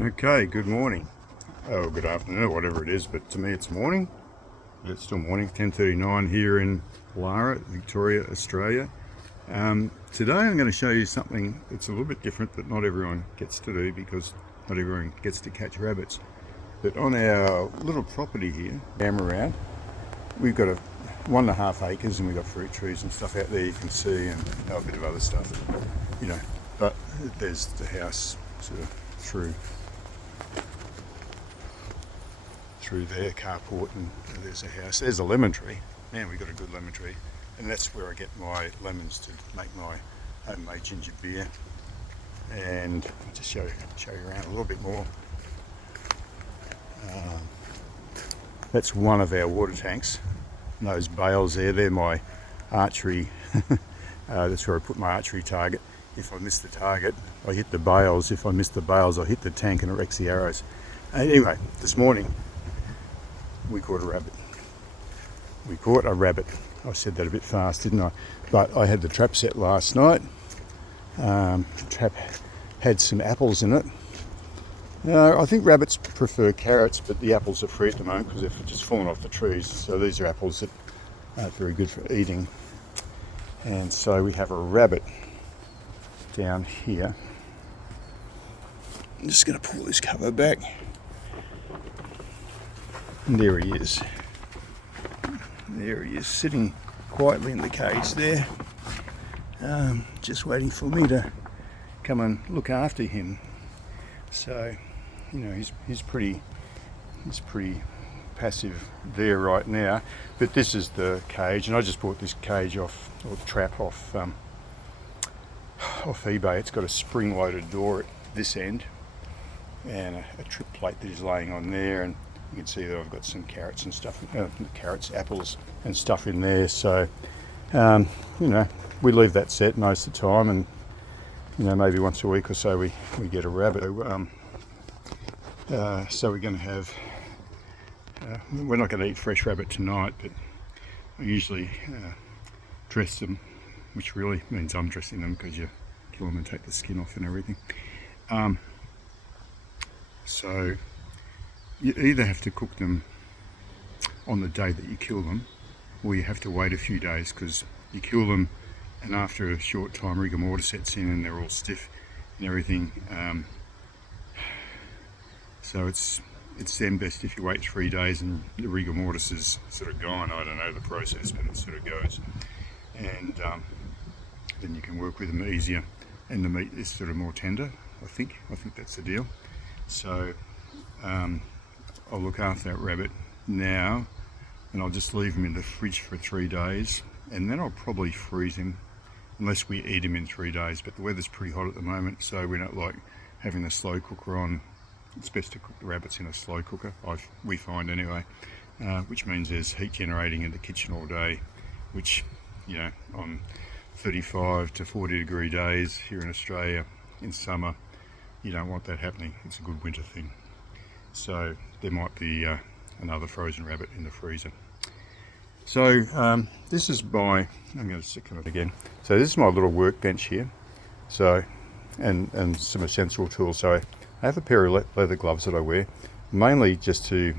Okay, good morning. Oh, good afternoon, or whatever it is, but to me it's morning. It's still morning, 10:39 here in Lara, Victoria, Australia. Today I'm going to show you something that's a little bit different that not everyone gets to do because not everyone gets to catch rabbits. But on our little property here, around, we've got 1.5 acres and we've got fruit trees and stuff out there you can see, and a bit of other stuff, but there's the house sort of through their carport, and there's a house. There's a lemon tree. Man, we've got a good lemon tree, and that's where I get my lemons to make my homemade ginger beer. And I'll just show you around a little bit more. That's one of our water tanks. And those bales there, they're my archery. That's where I put my archery target. If I miss the target, I hit the bales. If I miss the bales, I hit the tank and it wrecks the arrows. Anyway, this morning we caught a rabbit. I said that a bit fast, didn't I? But I had the trap set last night. The trap had some apples in it. I think rabbits prefer carrots, but the apples are free at the moment because they've just fallen off the trees. So these are apples that aren't very good for eating. And so we have a rabbit down here. I'm just going to pull this cover back. And there he is. There he is, sitting quietly in the cage there. Just waiting for me to come and look after him. So, he's pretty passive there right now. But this is the cage, and I just bought this cage off, or trap off eBay. It's got a spring-loaded door at this end, and a trip plate that is laying on there, and you can see that I've got some carrots and stuff, apples and stuff in there. So, we leave that set most of the time, and maybe once a week or so we get a rabbit. So we're going to have. We're not going to eat fresh rabbit tonight, but I usually dress them, which really means I'm dressing them because you kill them and take the skin off and everything. So you either have to cook them on the day that you kill them, or you have to wait a few days because you kill them and after a short time rigor mortis sets in and they're all stiff and everything. So it's then best if you wait 3 days and the rigor mortis is sort of gone. I don't know the process, but it sort of goes. And then you can work with them easier and the meat is sort of more tender, I think that's the deal. So I'll look after that rabbit now, and I'll just leave him in the fridge for 3 days, and then I'll probably freeze him unless we eat him in 3 days. But the weather's pretty hot at the moment, so we don't like having the slow cooker on. It's best to cook the rabbits in a slow cooker, we find anyway, which means there's heat generating in the kitchen all day, which on 35 to 40 degree days here in Australia in summer, you don't want that happening. It's a good winter thing. So there might be another frozen rabbit in the freezer. So this is I'm going to stick on it again. So this is my little workbench here. So and some essential tools. So I have a pair of leather gloves that I wear, mainly just to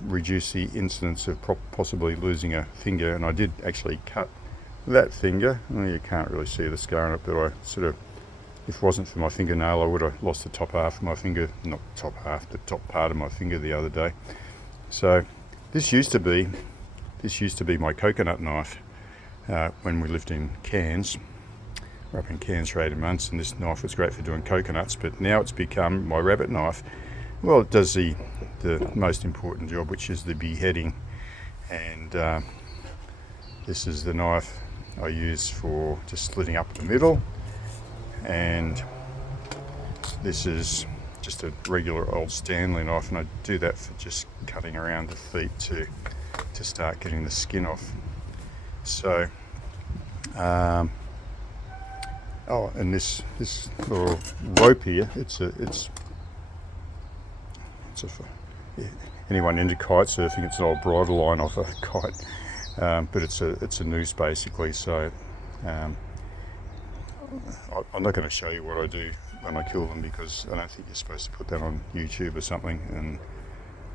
reduce the incidence of possibly losing a finger. And I did actually cut that finger. Well, you can't really see the scar on it, but I sort of, if it wasn't for my fingernail, I would have lost the top half of my finger, not top half, the top part of my finger the other day. So this used to be my coconut knife when we lived in Cairns. We're up in Cairns for 18 months, and this knife was great for doing coconuts, but now it's become my rabbit knife. Well, it does the most important job, which is the beheading. And this is the knife I use for just slitting up the middle. And this is just a regular old Stanley knife, and I do that for just cutting around the feet to start getting the skin off. So and this little rope here, anyone into kite surfing, it's an old bridle line off a kite, but it's a noose basically. So I'm not going to show you what I do when I kill them, because I don't think you're supposed to put that on YouTube or something, and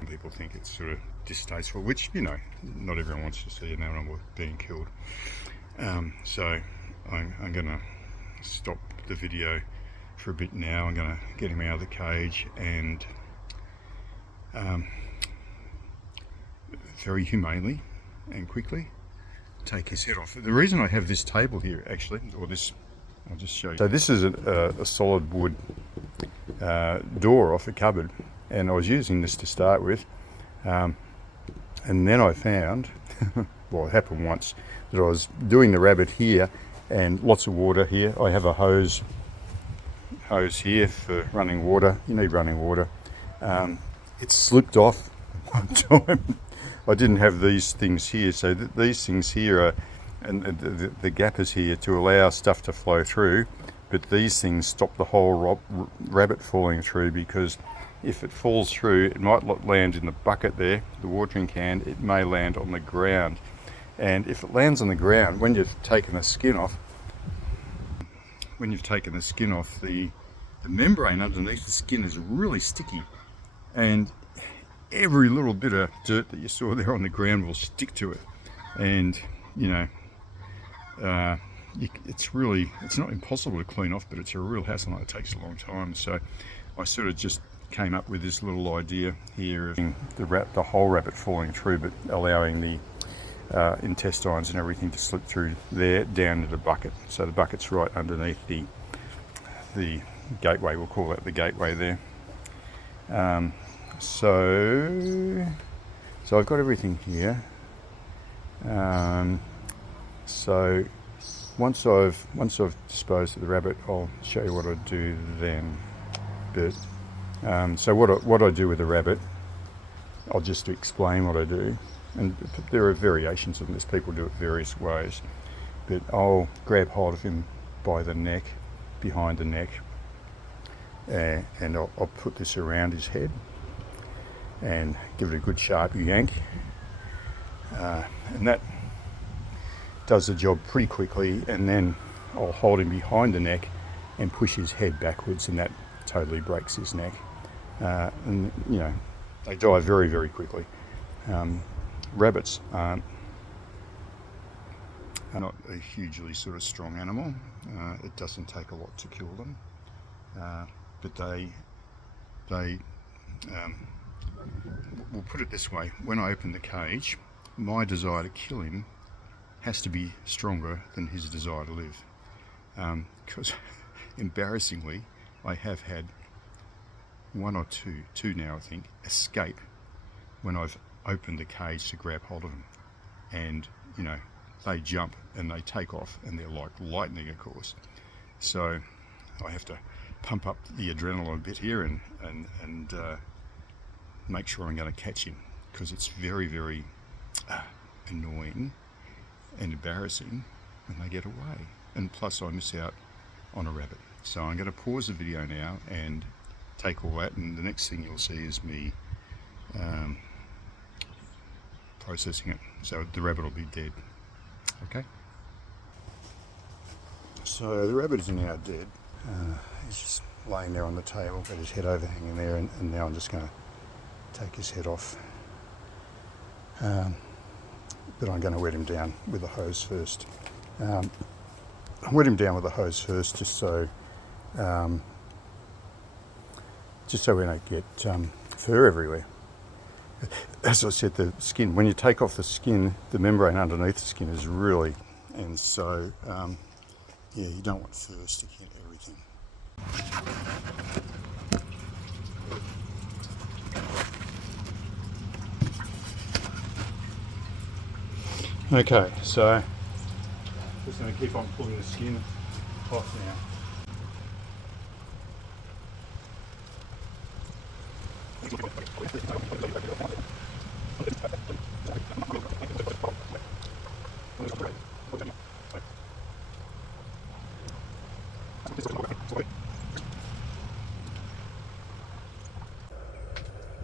people think it's sort of distasteful, which, you know, not everyone wants to see an animal being killed. So I'm going to stop the video for a bit now. I'm going to get him out of the cage and very humanely and quickly take his head off. The reason I have this table here, actually, or this, I'll just show you. So this is a solid wood door off a cupboard, and I was using this to start with, and then I found, well, it happened once, that I was doing the rabbit here, and lots of water here. I have a hose here for running water. You need running water. It slipped off one time. I didn't have these things here, so these things here are, and the gap is here to allow stuff to flow through, but these things stop the whole rabbit falling through, because if it falls through, it might not land in the bucket there, the watering can, it may land on the ground. And if it lands on the ground, when you've taken the skin off, the membrane underneath the skin is really sticky, and every little bit of dirt that you saw there on the ground will stick to it. And you know, it's not impossible to clean off, but it's a real hassle and it takes a long time. So I sort of just came up with this little idea here of the whole rabbit falling through, but allowing the intestines and everything to slip through there down into the bucket. So the bucket's right underneath the gateway, we'll call that the gateway there. So I've got everything here. So once I've disposed of the rabbit, I'll show you what I do then. But so what I do with the rabbit, I'll just explain what I do. And there are variations of this. People do it various ways. But I'll grab hold of him by the neck, behind the neck, and I'll put this around his head and give it a good sharp yank. And that does the job pretty quickly, and then I'll hold him behind the neck and push his head backwards, and that totally breaks his neck. And you know, they die very, very quickly. Rabbits are not a hugely sort of strong animal. It doesn't take a lot to kill them, but we'll put it this way: when I open the cage, my desire to kill him has to be stronger than his desire to live, because embarrassingly I have had one or two now I think, escape when I've opened the cage to grab hold of them. And you know, they jump and they take off, and they're like lightning, of course. So I have to pump up the adrenaline a bit here and make sure I'm going to catch him, because it's very, very annoying and embarrassing when they get away. And plus I miss out on a rabbit. So I'm going to pause the video now and take all that, and the next thing you'll see is me processing it. So the rabbit will be dead. Okay. So the rabbit is now dead. He's just laying there on the table, got his head overhanging there, and now I'm just going to take his head off. But I'm going to wet him down with a hose first. I wet him down with a hose first, just so we don't get fur everywhere. As I said, the skin, when you take off the skin, the membrane underneath the skin is really, and so yeah, you don't want fur sticking into everything. Okay, so just going to keep on pulling the skin off now.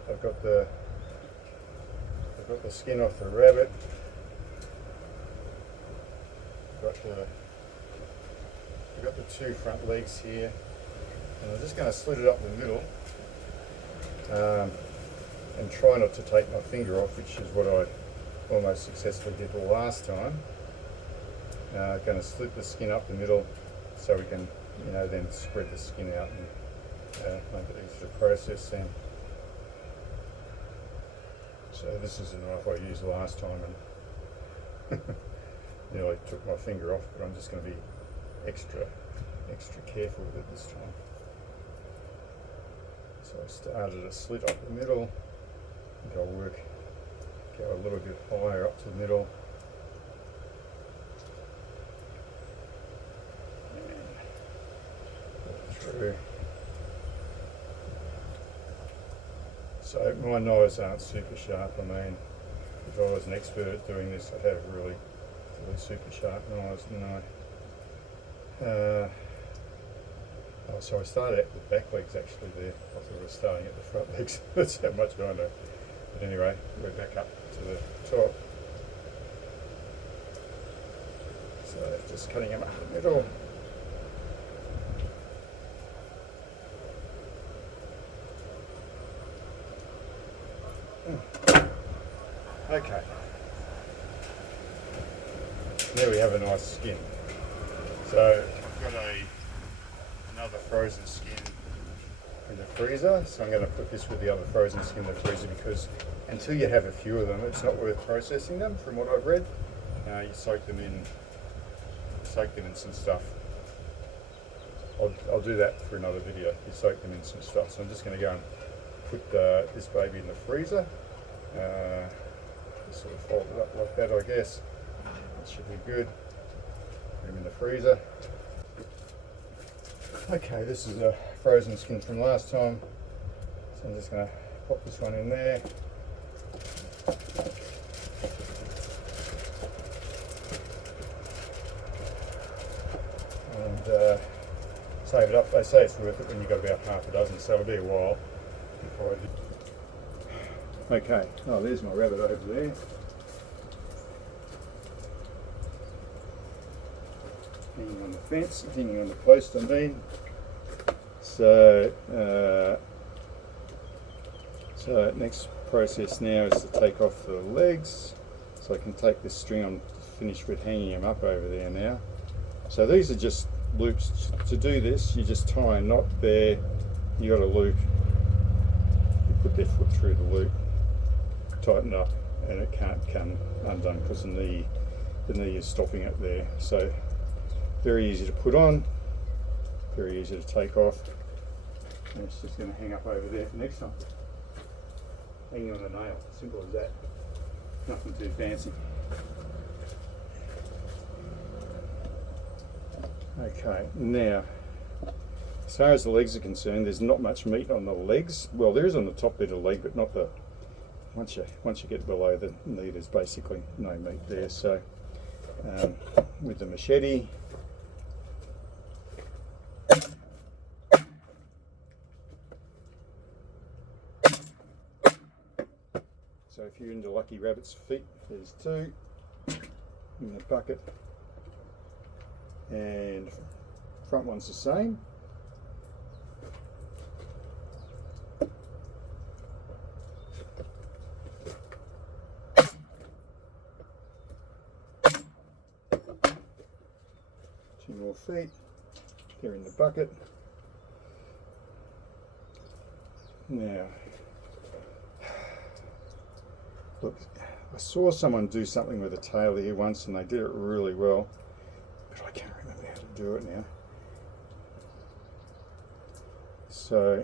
I've got the skin off the rabbit. I've got the two front legs here. And I'm just going to slit it up in the middle and try not to take my finger off, which is what I almost successfully did the last time. Going to slit the skin up the middle so we can, then spread the skin out and make it easier to process then. So this is the knife I used last time and nearly took my finger off, but I'm just going to be extra careful with it this time. So I started a slit up the middle. I think I'll go a little bit higher up to the middle. And through. So my knives aren't super sharp. I mean, if I was an expert at doing this, I'd have really super sharp knives. No. So I started at the back legs actually there. I thought I was starting at the front legs. That's how much I know. But anyway, we're back up to the top. So just cutting them up the middle. Okay. There we have a nice skin. So I've got another frozen skin in the freezer, so I'm going to put this with the other frozen skin in the freezer because until you have a few of them, it's not worth processing them. From what I've read, you soak them in some stuff. I'll do that for another video. You soak them in some stuff. So I'm just going to go and put this baby in the freezer. Just sort of fold it up like that, I guess. That should be good. Put them in the freezer. Okay, this is a frozen skin from last time, so I'm just going to pop this one in there. And save it up. They say it's worth it when you've got about half a dozen, so it'll be a while before I do. Okay, oh, there's my rabbit over there. Hanging on the fence, hanging on the post, I mean. So next process now is to take off the legs. So I can take this string, I'm finished with hanging them up over there now. So these are just loops. To do this, you just tie a knot there, you got a loop, you put their foot through the loop, tighten up, and it can't come undone because the knee is stopping it there. So very easy to put on, very easy to take off. And it's just going to hang up over there for next time. Hanging on a nail, simple as that. Nothing too fancy. Okay, now, as far as the legs are concerned, there's not much meat on the legs. Well, there is on the top bit of the leg, but not the. Once you get below the knee, there's basically no meat there. So, with the machete. So if you're into Lucky Rabbit's feet, there's two in the bucket, and front one's the same. Two more feet, they're in the bucket. Now, look, I saw someone do something with a tail here once and they did it really well, but I can't remember how to do it now. So,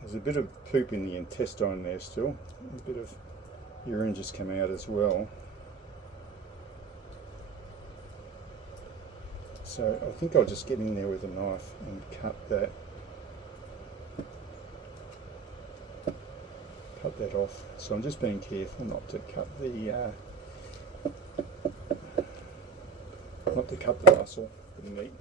there's a bit of poop in the intestine there still, a bit of urine just come out as well. So I think I'll just get in there with a knife and cut that off. So I'm just being careful not to cut the muscle, the meat.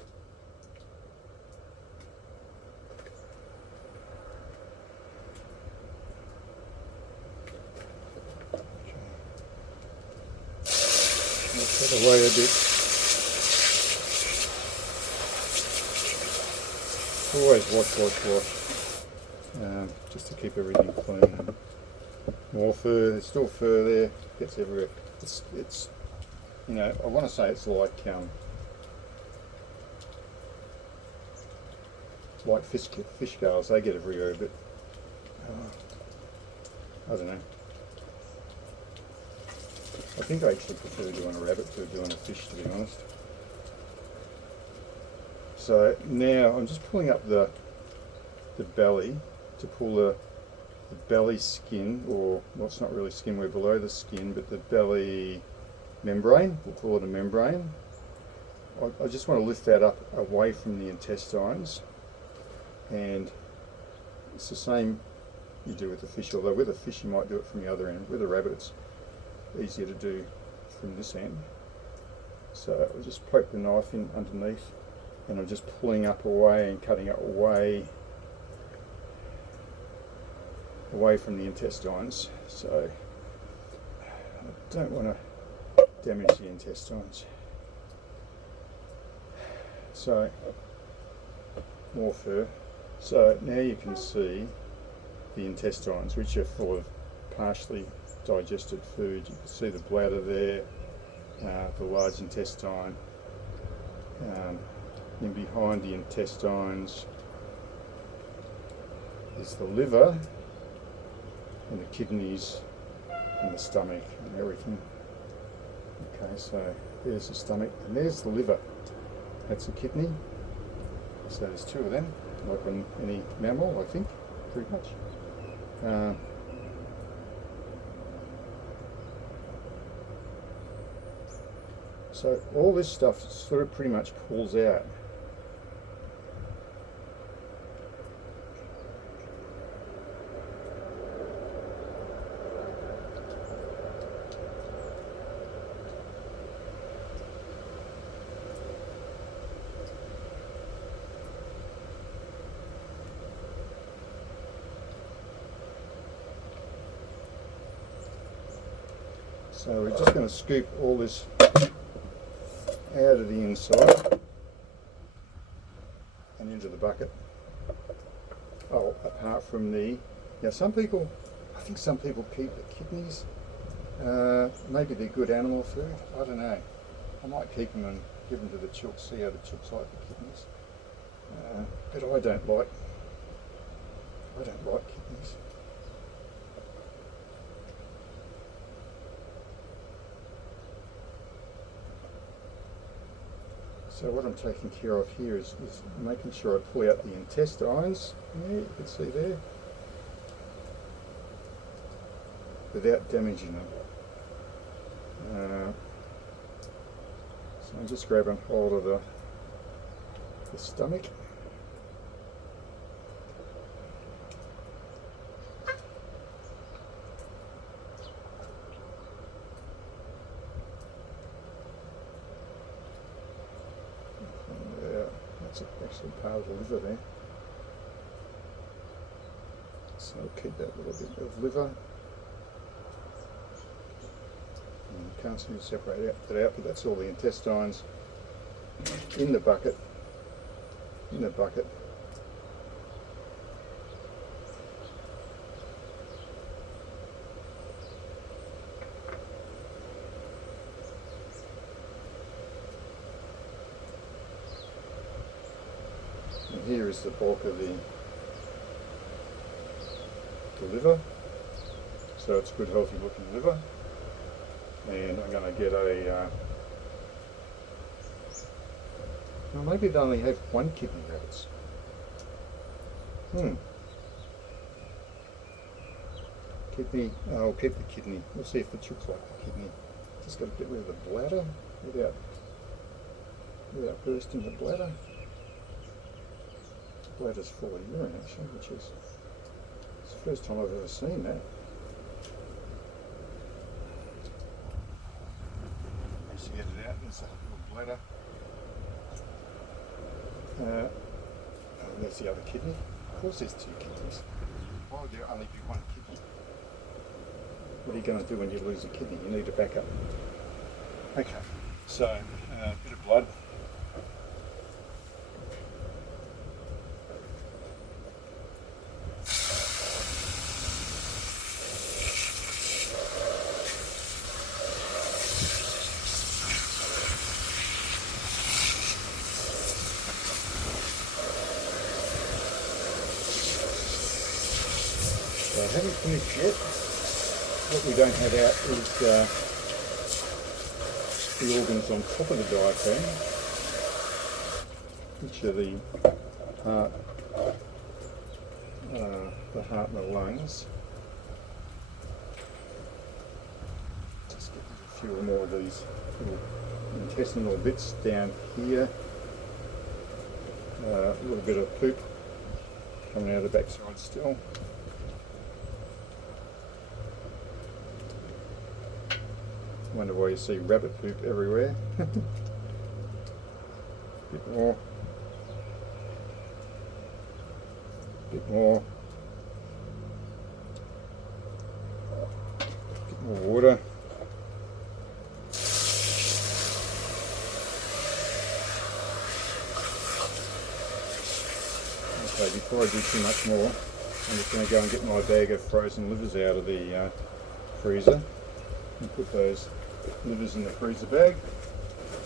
Put away a bit. Always wash. Just to keep everything clean. More fur, there's still fur there, gets everywhere. It's you know, I want to say it's like fish scales, they get everywhere, but I don't know. I think I actually prefer doing a rabbit to doing a fish, to be honest. So now I'm just pulling up the belly to pull the belly skin, or well, it's not really skin, we're below the skin, but the belly membrane, we'll call it a membrane. I just want to lift that up away from the intestines, and it's the same you do with the fish, although with a fish you might do it from the other end. With a rabbit it's easier to do from this end. So I'll just poke the knife in underneath, and I'm just pulling up away and cutting it away from the intestines. So I don't want to damage the intestines. So more fur. So now you can see the intestines, which are full of partially digested food. You can see the bladder there, the large intestine, and behind the intestines is the liver and the kidneys and the stomach and everything. Okay, so there's the stomach and there's the liver. That's the kidney. So there's two of them, like on any mammal, I think, pretty much. So all this stuff sort of pretty much pulls out. So we're just going to scoop all this out of the inside and into the bucket. Oh, apart from the, now some people, I think some people keep the kidneys. Maybe they're good animal food, I don't know. I might keep them and give them to the chooks, see how the chooks like the kidneys. But I don't like kidneys. So what I'm taking care of here is making sure I pull out the intestines, yeah, you can see there, without damaging them. So I'm just grabbing hold of the stomach. That's actually part of the liver there. So I'll keep that little bit of liver. And you can't seem to separate that out, but that's all the intestines in the bucket. And here is the bulk of the liver. So it's good, healthy looking liver. And I'm going to get a, well, maybe they only have one kidney, rabbits. Kidney, I'll keep the kidney. We'll see if the chooks like the kidney. Just got to get rid of the bladder without bursting the bladder. The bladder's full of urine actually, which is it's the first time I've ever seen that. Managed to get it out. There's that little bladder. And there's the other kidney. Of course there's two kidneys. Why would there only be one kidney? What are you going to do when you lose a kidney? You need a backup. Okay, so a bit of blood. So I haven't finished yet. What we don't have out is the organs on top of the diaphragm, which are the heart and the lungs. Just get a few more of these little intestinal bits down here. A little bit of poop coming out of the backside still. Wonder why you see rabbit poop everywhere. Bit more. Bit more. Bit more water. Okay, before I do too much more, I'm just going to go and get my bag of frozen livers out of the freezer and put those livers in the freezer bag.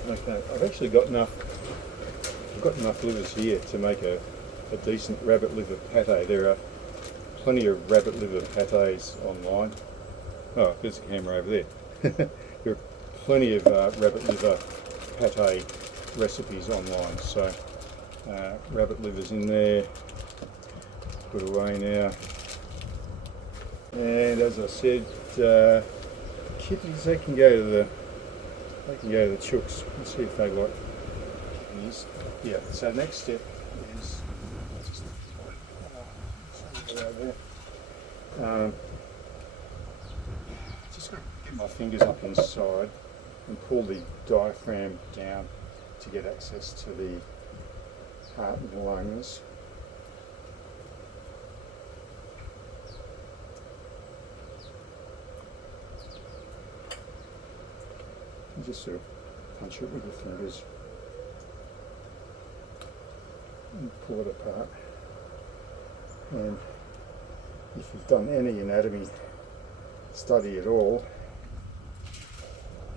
Okay, I've actually got enough livers here to make a decent rabbit liver pate. There are plenty of rabbit liver pates online. Oh, there's a camera over there. There are plenty of rabbit liver pate recipes online. So rabbit livers in there, put away now. And as I said, kitties, they can go to the chooks. Let's see if they like kitties. Yeah. So next step is just going to get my fingers up inside and pull the diaphragm down to get access to the heart and the lungs. And just sort of punch it with your fingers and pull it apart. And if you've done any anatomy study at all,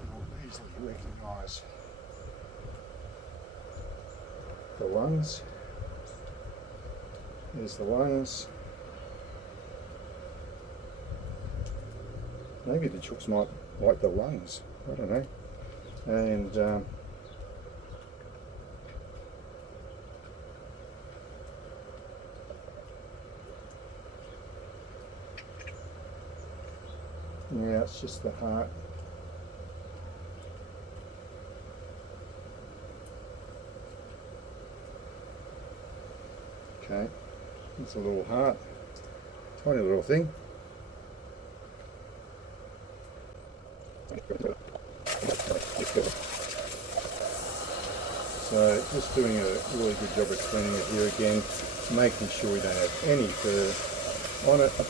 you'll easily recognise the lungs. There's the lungs. Maybe the chooks might like the lungs, I don't know. And yeah, it's just the heart. Okay, it's a little heart, tiny little thing. So just doing a really good job of cleaning it here again, making sure we don't have any fur on it. I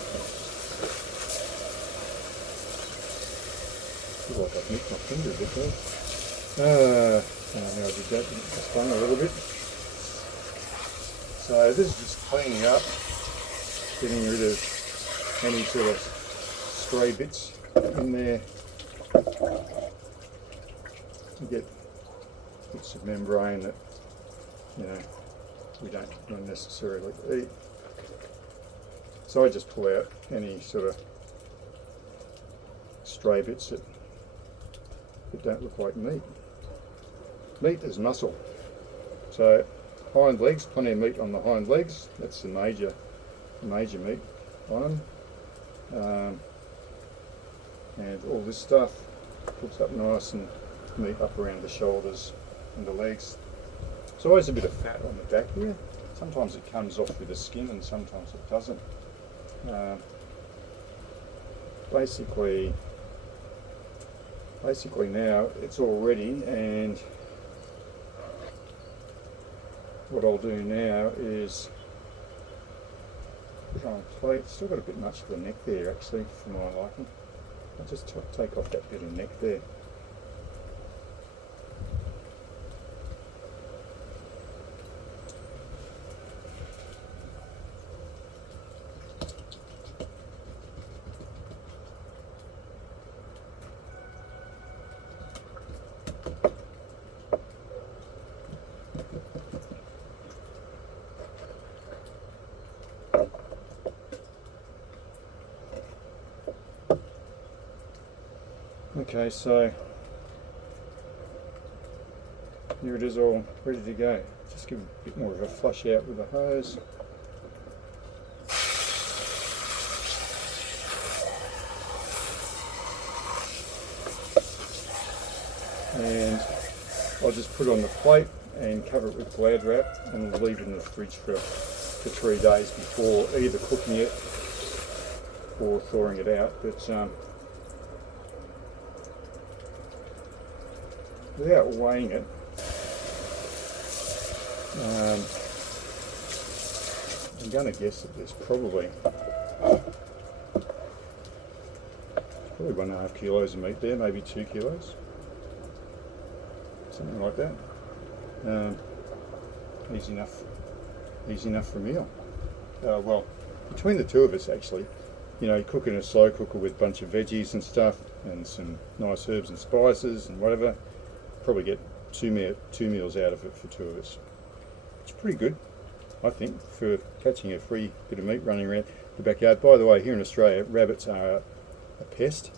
feel like I've nicked my finger a bit there. Now I did that, it stung a little bit. So this is just cleaning up, getting rid of any sort of stray bits in there. You get bits of membrane that, you know, we don't necessarily eat. So I just pull out any sort of stray bits that don't look like meat. Meat is muscle. So hind legs, plenty of meat on the hind legs. That's the major meat on them. And all this stuff cooks up nice and meat up around the shoulders and the legs. There's always a bit of fat on the back here. Sometimes it comes off with the skin and sometimes it doesn't. Basically now it's all ready, and what I'll do now is try and plate. Still got a bit much of the neck there actually for my liking. I'll just take off that bit of neck there. Okay, so here it is, all ready to go. Just give it a bit more of a flush out with the hose. And I'll just put it on the plate and cover it with Glad wrap and leave it in the fridge for 3 days before either cooking it or thawing it out. But without weighing it, I'm going to guess that there's probably 1.5 kilos of meat there, maybe 2 kilos, something like that. Easy enough for a meal. Well, between the two of us, actually, you know, you cook in a slow cooker with a bunch of veggies and stuff and some nice herbs and spices and whatever, probably get two meals out of it for 2 of us. It's pretty good, I think, for catching a free bit of meat running around the backyard. By the way, here in Australia, rabbits are a pest.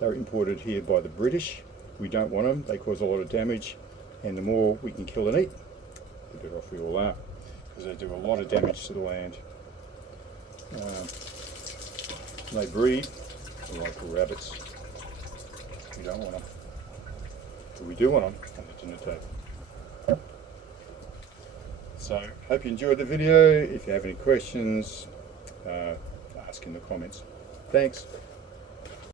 They're imported here by the British. We don't want them. They cause a lot of damage, and the more we can kill and eat, the better off we all are, because they do a lot of damage to the land. They breed like rabbits. We don't want them, but we do want them on the dinner table. So, hope you enjoyed the video. If you have any questions, ask in the comments. Thanks.